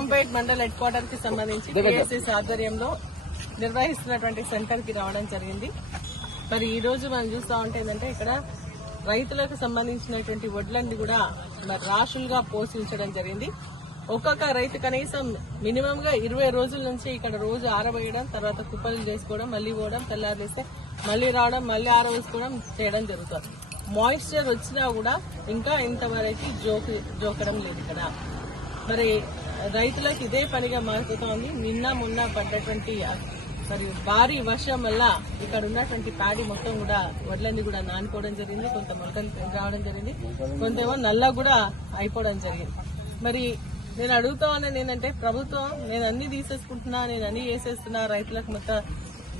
Begumpet mandal head క్వార్టర్కి సంబంధించి KSS ఆధ్వర్యంలో నిర్వహిస్తున్నటువంటి సెంటర్కి రావడం జరిగింది. మరి ఈ రోజు మనం చూస్తా ఉంటే ఏంటంటే ఇక్కడ రైతులకు సంబంధించినటువంటి వడ్లన్నీ కూడా మరి రాశులుగా పోషించడం జరిగింది. ఒక్కొక్క రైతు కనీసం మినిమం గా ఇరవై రోజుల నుంచి ఇక్కడ రోజు ఆరబోయడం తర్వాత కుప్పలు చేసుకోవడం మళ్ళీ పోవడం తెల్లారిస్తే మళ్ళీ రావడం మళ్ళీ ఆరవేసుకోవడం చేయడం జరుగుతుంది. మాయిశ్చర్ వచ్చినా కూడా ఇంకా ఇంతవరకు జోకి జోకడం లేదు ఇక్కడ. మరి రైతులకు ఇదే పనిగా మారిపోతోంది నిన్న మొన్న పడ్డటువంటి మరి భారీ వర్షం వల్ల ఇక్కడ ఉన్నటువంటి ప్యాడీ మొత్తం కూడా వడ్లన్నీ కూడా నానిపోవడం జరిగింది. కొంత మొలకలు రావడం జరిగింది. కొంతేమో నల్ల కూడా అయిపోవడం జరిగింది. మరి నేను అడుగుతా ఉన్నాను ఏంటంటే ప్రభుత్వం నేను అన్ని తీసేసుకుంటున్నా నేను అన్ని వేసేస్తున్నా రైతులకు మొత్తం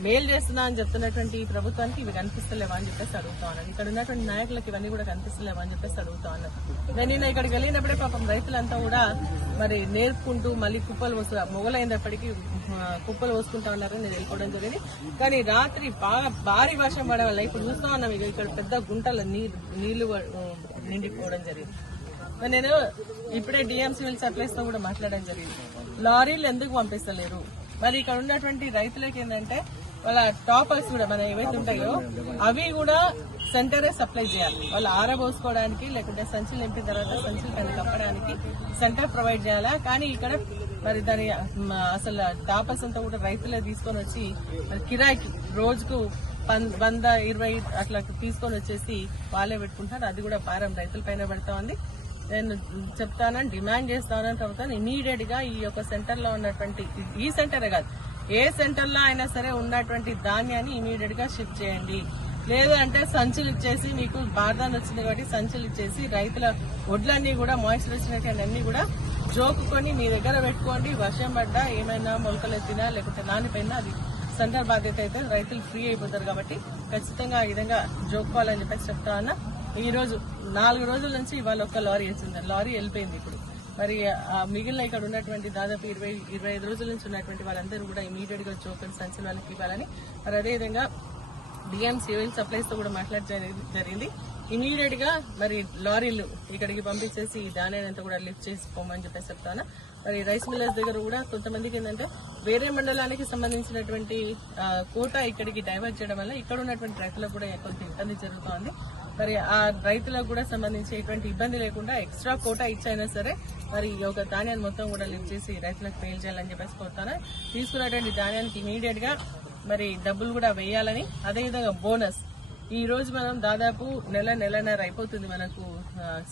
మేలు చేస్తున్నా అని చెప్తున్నటువంటి ప్రభుత్వానికి ఇవి కనిపిస్తలేవా అని చెప్పేసి అడుగుతా ఉన్నాను. ఇక్కడ ఉన్నటువంటి నాయకులకు ఇవన్నీ కూడా కనిపిస్తలేవా అని చెప్పేసి అడుగుతా ఉన్నాను. నేను ఇక్కడికి వెళ్ళినప్పుడే పాపం రైతులంతా కూడా మరి నేర్పుకుంటూ మళ్ళీ కుప్పలు వస్తు మొగలైనప్పటికీ కుప్పలు వస్తుంటా ఉన్నారని నేను వెళ్ళిపోవడం జరిగింది. కానీ రాత్రి బాగా భారీ వర్షం పడే వల్ల ఇప్పుడు చూస్తా ఉన్నాం ఇక ఇక్కడ పెద్ద గుంటల నీరు నీళ్ళు నిండిపోవడం జరిగింది. మరి నేను ఇప్పుడే డిఎం సివిల్ సప్లైస్తో కూడా మాట్లాడడం జరిగింది. లారీలు ఎందుకు పంపిస్తలేరు? మరి ఇక్కడ ఉన్నటువంటి రైతులకి ఏంటంటే వాళ్ళ టాపర్స్ కూడా మన ఏవైతే ఉంటాయో అవి కూడా సెంటరే సప్లై చేయాలి. వాళ్ళు ఆరబోసుకోవడానికి లేకుంటే సంచులు నింపిన తర్వాత సంచులు కానీ కప్పడానికి సెంటర్ ప్రొవైడ్ చేయాలా? కానీ ఇక్కడ మరి దాని అసలు టాపర్స్ అంతా కూడా రైతులే తీసుకొని వచ్చి మరి కిరాయికి రోజుకు వంద ఇరవై అట్లా తీసుకొని వచ్చేసి వాళ్ళే పెట్టుకుంటారు. అది కూడా భారం రైతుల పైన పడతా ఉంది. నేను చెప్తానని డిమాండ్ చేస్తానని తర్వాత ఇమీడియట్గా ఈ యొక్క సెంటర్లో ఉన్నటువంటి ఈ సెంటరే కాదు ఏ సెంటర్లో అయినా సరే ఉన్నటువంటి ధాన్యాన్ని ఇమీడియట్గా షిఫ్ట్ చేయండి. లేదు అంటే సంచులు ఇచ్చేసి మీకు బార్దాన్ వచ్చింది కాబట్టి సంచులు ఇచ్చేసి రైతుల వడ్లన్నీ కూడా మాయిశ్చర్ వచ్చినటువంటి అన్ని కూడా జోకుకొని మీ దగ్గర పెట్టుకోండి. వర్షం పడ్డా ఏమైనా మొలకలు ఎత్తినా లేకపోతే నానిపోయినా అది సెంటర్ బాధ్యత అయితే రైతులు ఫ్రీ అయిపోతారు కాబట్టి ఖచ్చితంగా ఆ విధంగా జోక్కోవాలని చెప్పేసి చెప్తా ఉన్నా. ఈ రోజు నాలుగు రోజుల నుంచి ఇవాళ ఒక్క లారీ వేసింది లారీ వెళ్ళిపోయింది ఇప్పుడు. మరి మిగిలిన ఇక్కడ ఉన్నటువంటి దాదాపు ఇరవై ఇరవై ఐదు రోజుల నుంచి ఉన్నటువంటి వాళ్ళందరూ కూడా ఇమీడియట్గా జోకర్ సంచులు వాళ్ళకి ఇవ్వాలని. మరి అదేవిధంగా డిఎం సివిల్ సప్లైస్తో కూడా మాట్లాడడం జరిగింది. ఇమీడియట్గా మరి లారీలు ఇక్కడికి పంపించేసి ఈ అంతా కూడా లిఫ్ట్ చేసి పోమని చెప్పేసి చెప్తాను. మరి రైస్ మిల్లర్స్ దగ్గర కూడా కొంతమందికి ఏంటంటే వేరే మండలానికి సంబంధించినటువంటి కోట ఇక్కడికి డైవర్ట్ చేయడం వల్ల ఇక్కడ ఉన్నటువంటి రైతులకు కూడా కొంత ఇబ్బంది జరుగుతోంది. మరి ఆ రైతులకు కూడా సంబంధించి ఎటువంటి ఇబ్బంది లేకుండా ఎక్స్ట్రా కోటా ఇచ్చైనా సరే మరి ఈ యొక్క ధాన్యాన్ని మొత్తం కూడా లిఫ్ట్ చేసి రైతులకు మేలు చేయాలని చెప్పేసి కోరుతాను. తీసుకున్నటువంటి ధాన్యానికి ఇమీడియట్గా మరి డబ్బులు కూడా వేయాలని అదేవిధంగా బోనస్. ఈ రోజు మనం దాదాపు నెల నెలన్నర అయిపోతుంది మనకు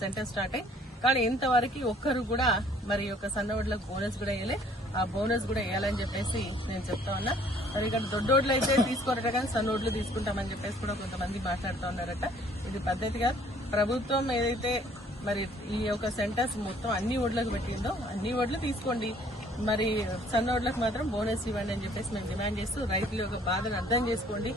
సెంటర్ స్టార్ట్ అయ్యి. కానీ ఇంతవరకు ఒక్కరు కూడా మరి యొక్క సన్నవడ్లకు బోనస్ కూడా వేయలే. ఆ బోనస్ కూడా వేయాలని చెప్పేసి నేను చెప్తా ఉన్నా. మరి ఇక్కడ దొడ్డోడ్లు అయితే తీసుకోరట కానీ సన్నోడ్లు తీసుకుంటామని చెప్పేసి కూడా కొంతమంది మాట్లాడుతూ ఉన్నారట. ఇది పద్ధతిగా ప్రభుత్వం ఏదైతే మరి ఈ యొక్క సెంటర్స్ మొత్తం అన్ని ఓడ్లకు పెట్టిందో అన్ని ఓడ్లు తీసుకోండి. మరి సన్న ఓడ్లకు మాత్రం బోనస్ ఇవ్వండి అని చెప్పేసి మేము డిమాండ్ చేస్తూ రైతుల యొక్క బాధను అర్థం చేసుకోండి.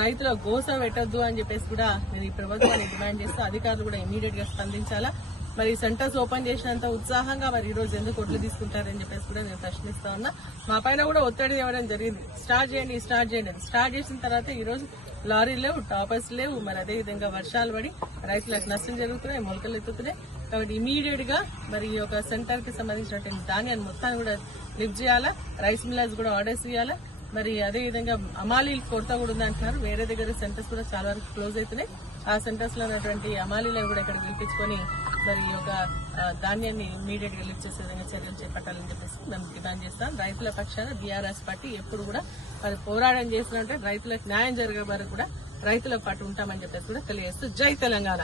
రైతుల గోస పెట్టొద్దు అని చెప్పేసి కూడా నేను ఈ ప్రభుత్వాన్ని డిమాండ్ చేస్తూ అధికారులు కూడా ఇమీడియట్గా స్పందించాలా? మరి సెంటర్స్ ఓపెన్ చేసినంత ఉత్సాహంగా మరి ఈ రోజు ఎందుకు ఒడ్లు తీసుకుంటారని చెప్పేసి కూడా నేను ప్రశ్నిస్తా ఉన్నా. మా పైన కూడా ఒత్తిడి ఇవ్వడం జరిగింది. స్టార్ట్ చేయండి స్టార్ట్ చేయండి స్టార్ట్ చేసిన తర్వాత ఈ రోజు లారీలు లేవు టాపర్స్ లేవు మరి అదే విధంగా వర్షాలు పడి రైతులకు నష్టం జరుగుతున్నాయి మొలకలు ఎత్తుతున్నాయి. కాబట్టి ఇమీడియట్గా మరి ఈ యొక్క సెంటర్కి సంబంధించినటువంటి ధాన్యాన్ని మొత్తాన్ని కూడా లిఫ్ట్ చేయాలా? రైస్ మిల్లర్స్ కూడా ఆర్డర్స్ ఇవ్వాలా? మరి అదే విధంగా అమాలీ కొరత కూడా ఉంది అంటున్నారు. వేరే దగ్గర సెంటర్స్ కూడా చాలా వరకు క్లోజ్ అవుతున్నాయి. ఆ సెంటర్స్లో ఉన్నటువంటి అమాలీలను కూడా ఇక్కడ పిలిపించుకొని మరి ఈ యొక్క ధాన్యాన్ని ఇమీడియట్గా లిఫ్ట్ చేసే విధంగా చర్యలు చేపట్టాలని చెప్పేసి మేము డిమాండ్ చేస్తాం. రైతుల పక్షాన బీఆర్ఎస్ పార్టీ ఎప్పుడు కూడా మరి పోరాటం చేసినట్టే రైతులకు న్యాయం జరిగే వరకు కూడా రైతుల పాటు ఉంటామని చెప్పేసి కూడా తెలియజేస్తూ జై తెలంగాణ.